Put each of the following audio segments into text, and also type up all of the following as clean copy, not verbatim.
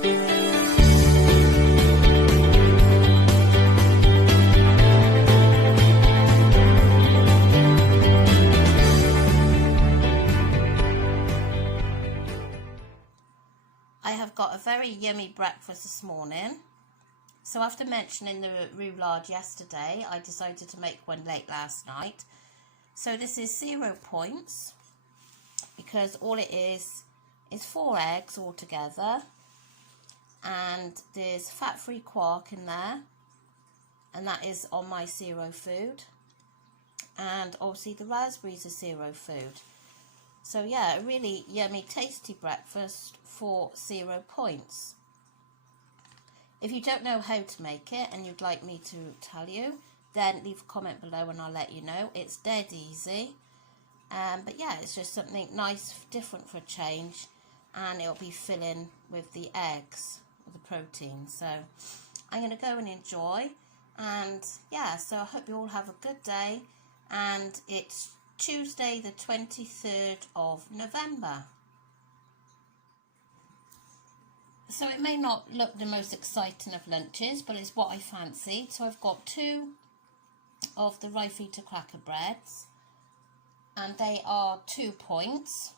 I have got a very yummy breakfast this morning. So after mentioning the roulade yesterday, I decided to make one late last night. So this is 0 points because all it is 4 eggs altogether, and there's fat-free quark in there, and that is on my 0 food, and obviously the raspberries are 0 food. So yeah, a really yummy, tasty breakfast for 0 points. If you don't know how to make it and you'd like me to tell you, then leave a comment below and I'll let you know. It's dead easy. But yeah, it's just something nice, different for a change, and it'll be filling with the eggs, with the protein. So I'm going to go and enjoy. And yeah, so I hope you all have a good day. And it's Tuesday the 23rd of November. So it may not look the most exciting of lunches, but it's what I fancied. So I've got 2 of the Rifita cracker breads, and they are 2 points.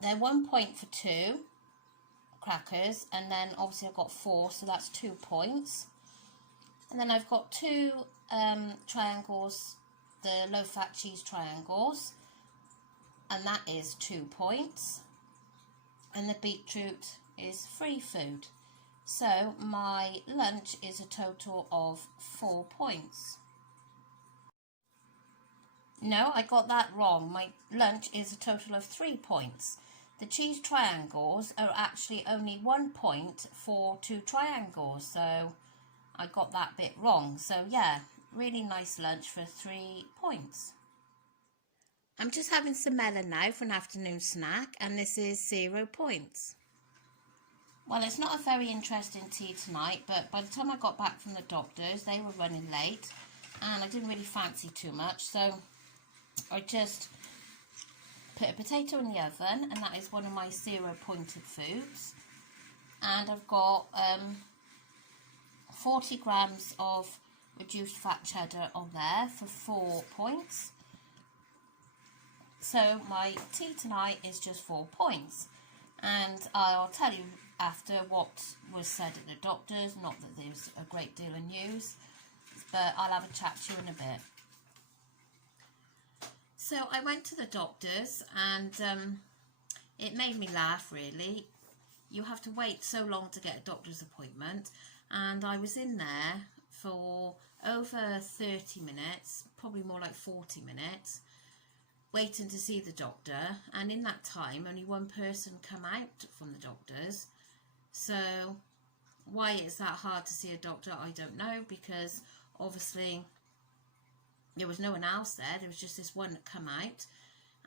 They're 1 point for 2 crackers, and then obviously I've got 4, so that's 2 points. And then I've got 2 triangles, the low-fat cheese triangles, and that is 2 points. And the beetroot is free food. So my lunch is a total of 4 points. No, I got that wrong. My lunch is a total of 3 points. The cheese triangles are actually only 1 point for 2 triangles, so I got that bit wrong. So yeah, really nice lunch for 3 points. I'm just having some melon now for an afternoon snack, and this is 0 points. Well, it's not a very interesting tea tonight, but by the time I got back from the doctors, they were running late, and I didn't really fancy too much, so I just put a potato in the oven, and that is one of my 0-pointed foods. And I've got 40 grams of reduced fat cheddar on there for 4 points. So my tea tonight is just 4 points, and I'll tell you after what was said at the doctors. Not that there's a great deal of news, but I'll have a chat to you in a bit. So I went to the doctors, and it made me laugh really. You have to wait so long to get a doctor's appointment, and I was in there for over 30 minutes, probably more like 40 minutes, waiting to see the doctor. And in that time only one person come out from the doctors. So why it's that hard to see a doctor, I don't know, because obviously there was no one else there. There was just this one that come out,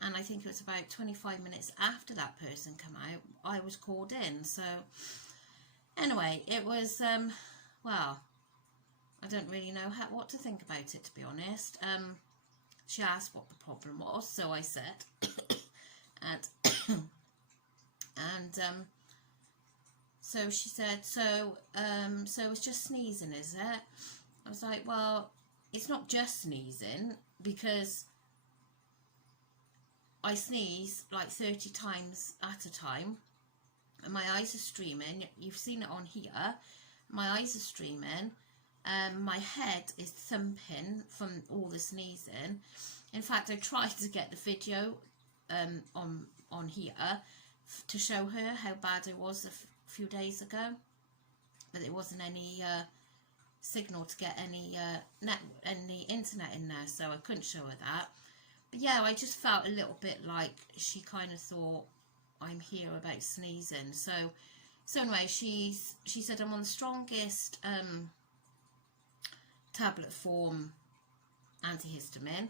and I think it was about 25 minutes after that person come out I was called in. So anyway, it was well, I don't really know what to think about it, to be honest. She asked what the problem was, so I said and so she said, so it's just sneezing, is it? I was like, well, it's not just sneezing, because I sneeze like 30 times at a time, and my eyes are streaming. You've seen it on here. My eyes are streaming. My head is thumping from all the sneezing. In fact, I tried to get the video on here to show her how bad it was a few days ago, but there wasn't any signal to get any internet in there, so I couldn't show her that. But yeah, I just felt a little bit like she kind of thought I'm here about sneezing. So anyway, she said I'm on the strongest tablet form antihistamine,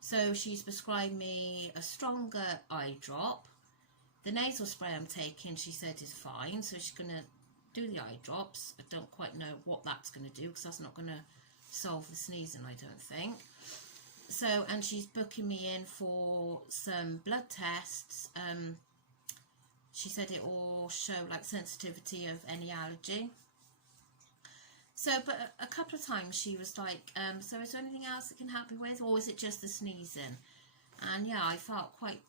so she's prescribed me a stronger eye drop. The nasal spray I'm taking, she said, is fine, so she's going to do the eye drops. I don't quite know what that's going to do, because that's not going to solve the sneezing, I don't think. So, and she's booking me in for some blood tests. she said it will show like sensitivity of any allergy. So, but a couple of times she was like, so is there anything else that can help you with, or is it just the sneezing? And yeah, I felt quite,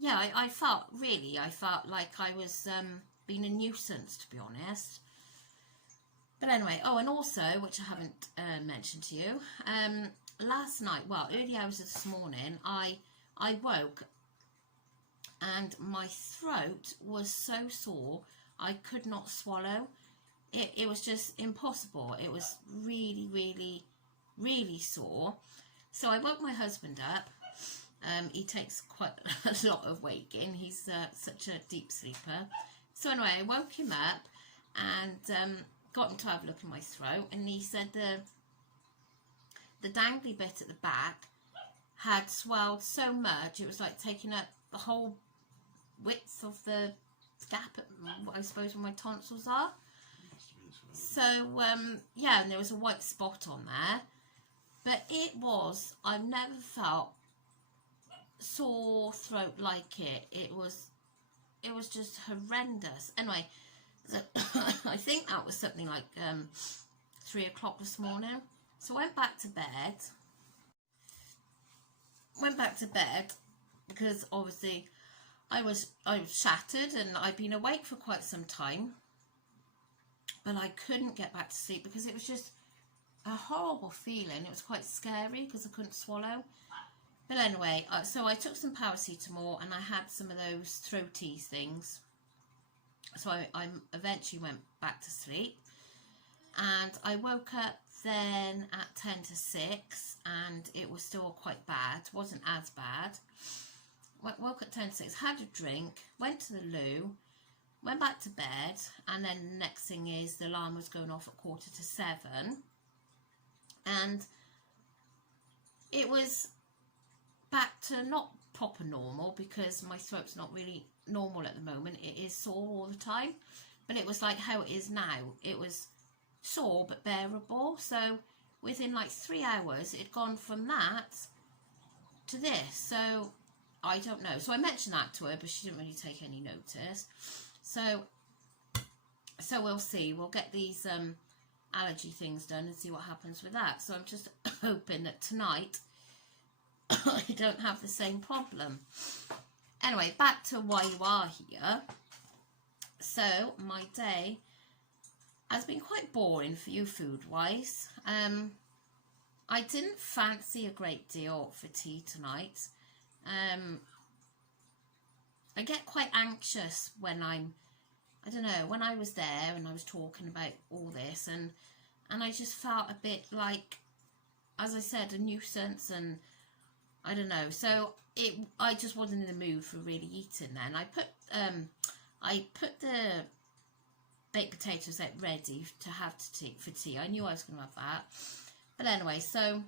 yeah, I felt like I was being a nuisance, to be honest. But anyway, oh, and also, which I haven't mentioned to you, last night, well, early hours of this morning, I woke and my throat was so sore I could not swallow. It was just impossible. It was really, really, really sore. So I woke my husband up. He takes quite a lot of waking. He's such a deep sleeper. So anyway, I woke him up and got him to have a look in my throat, and he said the dangly bit at the back had swelled so much it was like taking up the whole width of the gap, I suppose, where my tonsils are. So yeah, and there was a white spot on there, but I've never felt sore throat like it. It was just horrendous. Anyway, so I think that was something like 3 o'clock this morning. So I went back to bed because obviously I was shattered and I'd been awake for quite some time, but I couldn't get back to sleep because it was just a horrible feeling. It was quite scary because I couldn't swallow. But anyway, so I took some paracetamol and I had some of those throaty things. So I eventually went back to sleep, and I woke up then at 10 to 6 and it was still quite bad. It wasn't as bad. Woke at 10 to 6, had a drink, went to the loo, went back to bed, and then the next thing is the alarm was going off at 6:45, and it was back to not proper normal because my throat's not really normal at the moment. It is sore all the time, but it was like how it is now. It was sore but bearable. So within like 3 hours it had gone from that to this. So I don't know. So I mentioned that to her, but she didn't really take any notice. So we'll see. We'll get these allergy things done and see what happens with that. So I'm just hoping that tonight I don't have the same problem. Anyway, back to why you are here. So my day has been quite boring for you food-wise. I didn't fancy a great deal for tea tonight. I get quite anxious when I don't know, when I was there and I was talking about all this, and I just felt a bit like, as I said, a nuisance, and I don't know. So I just wasn't in the mood for really eating then. I put the baked potatoes out ready to have for tea. I knew I was going to have that. But anyway, so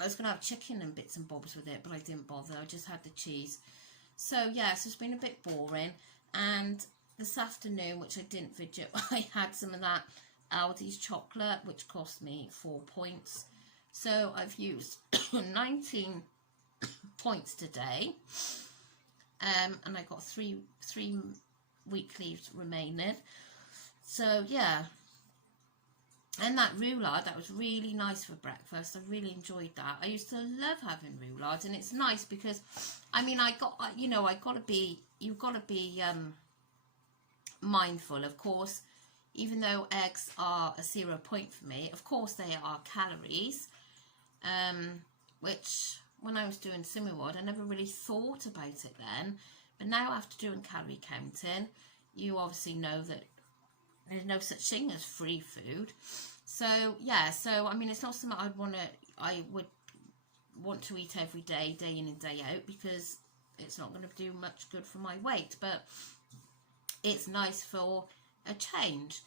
I was going to have chicken and bits and bobs with it, but I didn't bother. I just had the cheese. So yeah, so it's been a bit boring. And this afternoon, which I didn't fidget, I had some of that Aldi's chocolate, which cost me 4 points. So I've used 19 points today, and I got three weekly remaining. So yeah, and that roulade, that was really nice for breakfast. I really enjoyed that. I used to love having roulade, and it's nice because, I mean, you've got to be mindful, of course. Even though eggs are a 0 point for me, of course they are calories, which when I was doing Simmerwood, I never really thought about it then. But now, after doing calorie counting, you obviously know that there's no such thing as free food. So yeah, so I mean, it's not something I would want to eat every day, day in and day out, because it's not going to do much good for my weight. But it's nice for a change.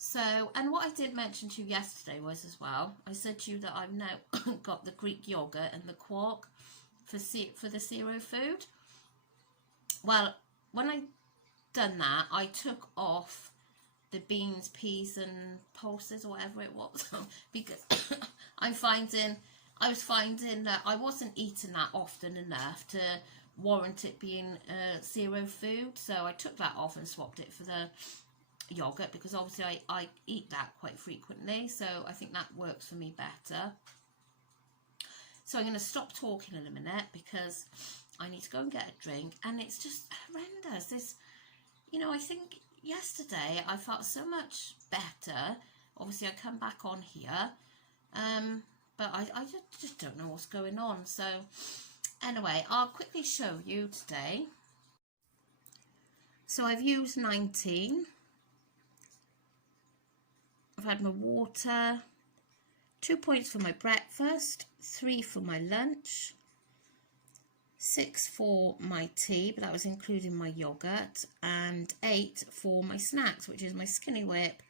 So, and what I did mention to you yesterday was, as well, I said to you that I've now got the Greek yogurt and the quark for the zero food. Well, when I done that, I took off the beans, peas and pulses, or whatever it was, because I was finding that I wasn't eating that often enough to warrant it being zero food. So I took that off and swapped it for the yogurt, because obviously I eat that quite frequently, so I think that works for me better. So I'm going to stop talking in a minute because I need to go and get a drink, and it's just horrendous. This, you know, I think yesterday I felt so much better. Obviously I come back on here, but I just don't know what's going on. So anyway, I'll quickly show you today. So I've used 19. I've had my water, 2 points for my breakfast, 3 for my lunch, 6 for my tea, but that was including my yogurt, and 8 for my snacks, which is my Skinny Whip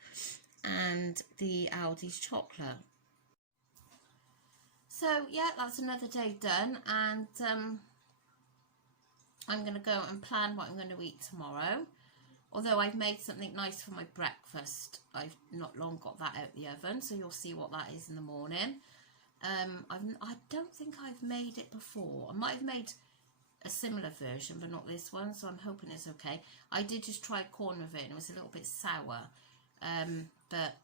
and the Aldi's chocolate. So yeah, that's another day done, and I'm going to go and plan what I'm going to eat tomorrow. Although I've made something nice for my breakfast. I've not long got that out the oven, so you'll see what that is in the morning. I don't think I've made it before. I might have made a similar version, but not this one, so I'm hoping it's okay. I did just try a corner of it, and it was a little bit sour, but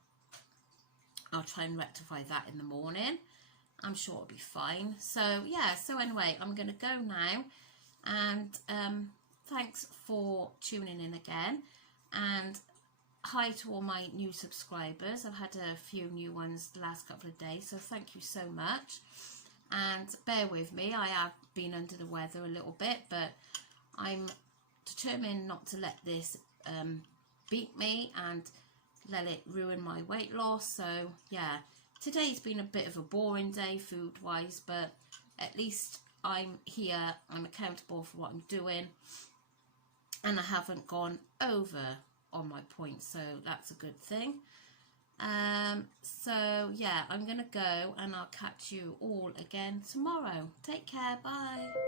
I'll try and rectify that in the morning. I'm sure it'll be fine. So yeah, so anyway, I'm going to go now, and thanks for tuning in again, and hi to all my new subscribers. I've had a few new ones the last couple of days, so thank you so much, and bear with me. I have been under the weather a little bit, but I'm determined not to let this beat me and let it ruin my weight loss. So yeah, today's been a bit of a boring day food wise, but at least I'm here, I'm accountable for what I'm doing, and I haven't gone over on my points, so that's a good thing. So yeah, I'm gonna go, and I'll catch you all again tomorrow. Take care, bye.